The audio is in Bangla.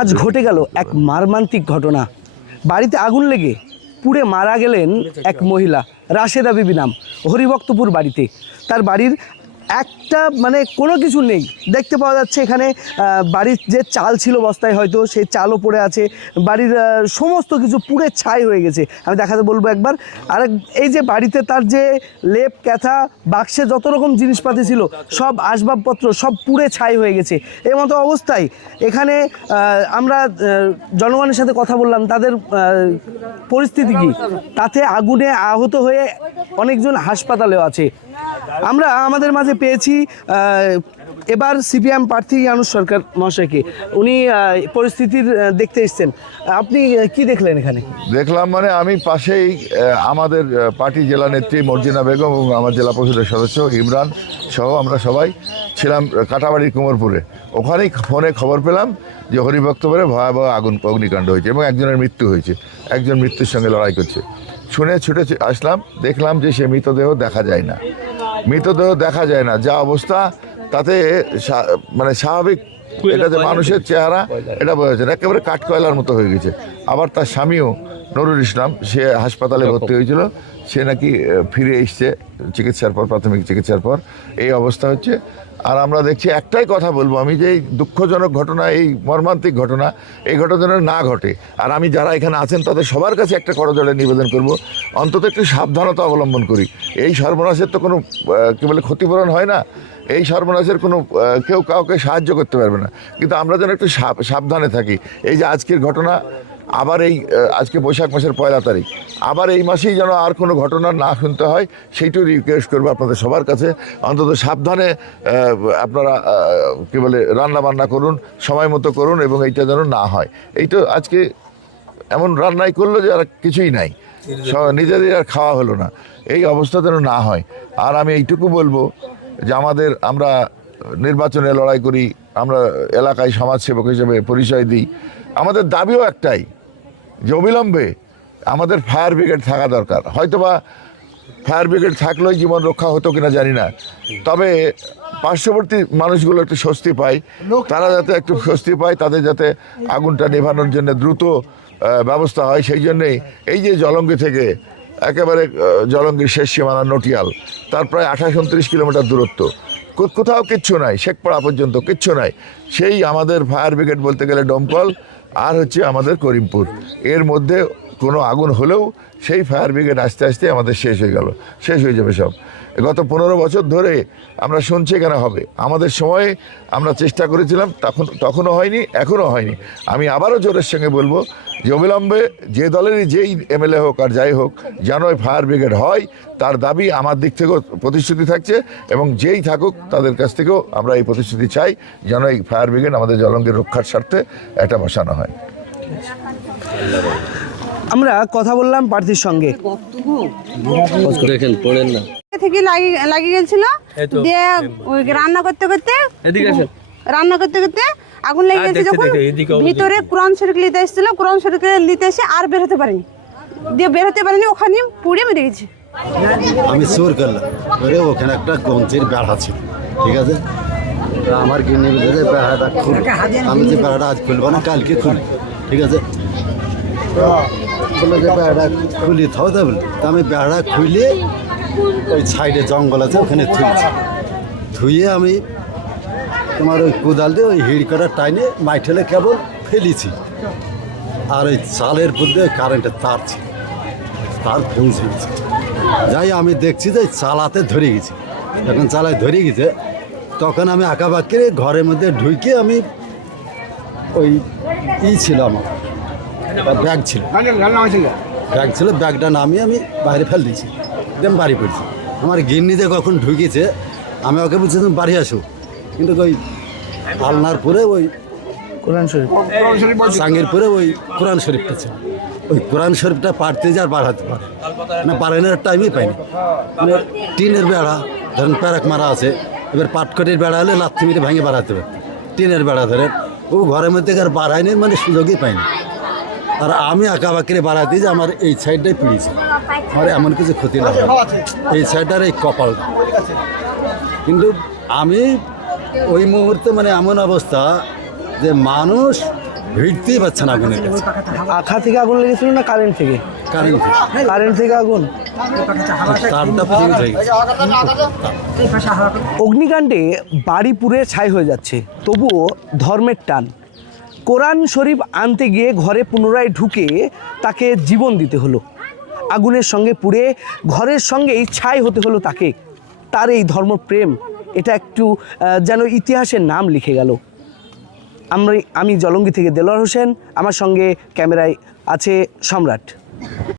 আজ ঘটে গেল এক মর্মান্তিক ঘটনা। বাড়িতে আগুন লেগে পুড়ে মারা গেলেন এক মহিলা, রাশেদা বিবি নাম, হরিভক্তপুর বাড়িতে। তার বাড়ির একটা কোনো কিছু নেই, দেখতে পাওয়া যাচ্ছে এখানে বাড়ির যে চাল ছিল বস্তায় হয়তো সেই চালও পড়ে আছে, বাড়ির সমস্ত কিছু পুড়ে ছাই হয়ে গেছে। আমি দেখাতে বলবো একবার। আর এই যে বাড়িতে তার যে লেপ ক্যাথা বাক্সে যত রকম জিনিসপাতি ছিল সব আসবাবপত্র সব পুড়ে ছাই হয়ে গেছে। এই মতো অবস্থায় এখানে আমরা জনগণের সাথে কথা বললাম, তাদের পরিস্থিতি কী, তাতে আগুনে আহত হয়ে অনেকজন হাসপাতালেও আছে। আমরা আমাদের মাঝে পেয়েছি এবার সিপিএম প্রার্থী ইয়ানুস সরকার মহাশয়কে। উনি পরিস্থিতির দেখতে এসেছেন। আপনি কি দেখলেন এখানে? দেখলাম আমি পাশেই আমাদের পার্টি জেলা নেত্রী মর্জিনা বেগম এবং আমার জেলা পরিষদের সদস্য ইমরান সহ আমরা সবাই ছিলাম কাটাবাড়ির কুমোরপুরে। ওখানেই ফোনে খবর পেলাম যে হরিভক্তপুরে ভয়াবহ অগ্নিকাণ্ড হয়েছে এবং একজনের মৃত্যু হয়েছে, একজন মৃত্যুর সঙ্গে লড়াই করছে। শুনে ছুটে আসলাম, দেখলাম যে সে মৃতদেহ দেখা যায় না, মৃতদেহ দেখা যায় না। যা অবস্থা তাতে স্বাভাবিক এটা যে মানুষের চেহারা এটা বোঝা যাচ্ছে না, একেবারে কাঠকয়লার মতো হয়ে গেছে। আবার তার স্বামীও নুরুল ইসলাম, সে হাসপাতালে ভর্তি হয়েছিল, সে নাকি ফিরে এসছে চিকিৎসার পর, প্রাথমিক চিকিৎসার পর। এই অবস্থা হচ্ছে। আর আমরা দেখছি, একটাই কথা বলবো আমি, যে এই দুঃখজনক ঘটনা, এই মর্মান্তিক ঘটনা, এই ঘটনা না ঘটে। আর আমি যারা এখানে আছেন তাদের সবার কাছে একটা করজোড়ে নিবেদন করব, অন্তত একটু সাবধানতা অবলম্বন করি। এই সর্বনাশের তো কোনো ক্ষতিপূরণ হয় না, এই সর্বনাশের কোনো কেউ কাউকে সাহায্য করতে পারবে না, কিন্তু আমরা যেন একটু সাবধানে থাকি। এই যে আজকের ঘটনা, আবার আজকে বৈশাখ মাসের 1 তারিখ, আবার এই মাসেই যেন আর কোনো ঘটনা না শুনতে হয়, সেইটু রিকোয়েস্ট করবো আপনাদের সবার কাছে। অন্তত সাবধানে আপনারা রান্না বান্না করুন, সময় মতো করুন, এবং এইটা যেন না হয়। এই তো আজকে এমন রান্নাই করলো যে আর কিছুই নাই, নিজেদের আর খাওয়া হলো না, এই অবস্থা যেন না হয়। আর আমি এইটুকু বলবো যে আমরা নির্বাচনে লড়াই করি, আমরা এলাকায় সমাজসেবক হিসেবে পরিচয় দিই। আমাদের দাবিও একটাই, যে অবিলম্বে আমাদের ফায়ার ব্রিগেড থাকা দরকার। হয়তোবা ফায়ার ব্রিগেড থাকলেই জীবন রক্ষা হতো কিনা জানি না, তবে পার্শ্ববর্তী মানুষগুলো একটু স্বস্তি পায়, তারা যাতে একটু স্বস্তি পায়, তাদের যাতে আগুনটা নেভানোর জন্য দ্রুত ব্যবস্থা হয়। সেই জন্যেই এই যে জলঙ্গি থেকে একেবারে জলঙ্গির শেষ সীমানা নটিয়াল, তার প্রায় 28-29 কিলোমিটার দূরত্ব, কোথাও কিচ্ছু নাই, শেখপাড়া পর্যন্ত কিচ্ছু নাই। সেই আমাদের ফায়ার ব্রিগেড বলতে গেলে দমকল আর হচ্ছে আমাদের করিমপুর, এর মধ্যে কোনো আগুন হলেও সেই ফায়ার ব্রিগেড আস্তে আস্তে আমাদের শেষ হয়ে যাবে সব। গত 15 বছর ধরে আমরা শুনছি কেন হবে, আমাদের সময়ে আমরা চেষ্টা করেছিলাম, তখনও হয়নি, এখনও হয়নি। আমি আবারও জোরের সঙ্গে বলবো যে অবিলম্বে যে দলেরই যেই এমএলএ হোক আর যাই হোক, যেন ওই ফায়ার ব্রিগেড হয়, তার দাবি আমার দিক থেকেও প্রতিশ্রুতি থাকছে, এবং যেই থাকুক তাদের কাছ থেকেও আমরা এই প্রতিশ্রুতি চাই, যেন এই ফায়ার ব্রিগেড আমাদের জলঙ্গির রক্ষার স্বার্থে এটা বসানো হয়। আমরা কথা বললাম প্রার্থীর সঙ্গে। থেকে লাগিয়ে গেছিল, দিয়ে রান্না করতে করতে আগুন লেগে গেছে। যখন ভিতরে কোরআন শরীফ নিতে এসেছিল, কোরআন শরীফ নিতে এসে আর বেরোতে পারেনি, ওখানে পুড়ে মেরে গেছে। আমি চোর করলাম, ওখানে একটা কঞ্চির বেড়া ছিল, ঠিক আছে। আমার কিনে বেড়াটা আমি যে বেড়াটা আজ খুলবো না, কালকে খুলবো, ঠিক আছে। বললো যে বেড়াটা খুলি থাও দেবেন, তা আমি বেড়া খুলে ওই সাইডে জঙ্গল আছে ওখানে ধুয়ে আমি তোমার ওই কোদাল দিয়ে ওই হিড় করার টাইনে মাইঠেলে কেবল ফেলেছি। আর ওই চালের মধ্যে কারেন্টের তার ছিল, তার পৌঁছে গেছে। যাই আমি দেখছি যে চালাতে ধরে গেছে, যখন চালায় ধরে গেছে তখন আমি আঁকাবাঁকে ঘরের মধ্যে ঢুকে আমি ওই ছিল আমার ব্যাগ ছিল, ব্যাগটা নামিয়ে আমি বাইরে ফেল দিয়েছি, দেন বাড়ি পড়ছি। আমার গিন্নিতে কখন ঢুকেছে, আমি ওকে বলছি তুমি বাড়ি আসো, কিন্তু ওই আলনার পরে ওই কোরআন শরীফ সাঙ্গের পরে ওই কোরআন শরীফটা ছিল, ওই কোরআন শরীফটা পাঠতে যে আর বাড়াতে পারে না, বাড়ানোর টাইমই পাইনি। টিনের বেড়া ধরেন প্যারাক মারা আছে, এবার পাটকটির বেড়া হলে লাথি মেরে ভেঙে বাড়াতে পারে, টিনের বেড়া ধরে ও ঘরের মধ্যে আর বাড়ায়নি, সুযোগই পাইনি। আর আমি আঁকাবাঁকিরে বাড়াতে যে আমার এই সাইডটাই পিড়িয়েছে, আমার এমন কিছু ক্ষতি লাগে এই সাইডটার এই কপাল। কিন্তু আমি ওই মুহূর্তে এমন অবস্থা যে মানুষ ভিড়তেই পারছে না আগুনের কাছে। আখা থেকে আগুন লেগেছিল না কারেন্ট থেকে? কারেন্ট কারেন্ট থেকে আগুন। তারটা ফিউজ হয়ে গেছে। অগ্নিকাণ্ডে বাড়ি পুড়ে ছাই হয়ে যাচ্ছে, তবুও ধর্মের টান। কোরআন শরীফ আনতে গিয়ে ঘরে পুনরায় ঢুকে তাকে জীবন দিতে হলো। আগুনের সঙ্গে পুড়ে ঘরের সঙ্গেই ছাই হতে হলো তাকে। তার এই ধর্মপ্রেম, এটা একটু যেন ইতিহাসের নাম লিখে গেল। আমি জলঙ্গি থেকে দেলোয়ার হোসেন, আমার সঙ্গে ক্যামেরায় আছে সম্রাট।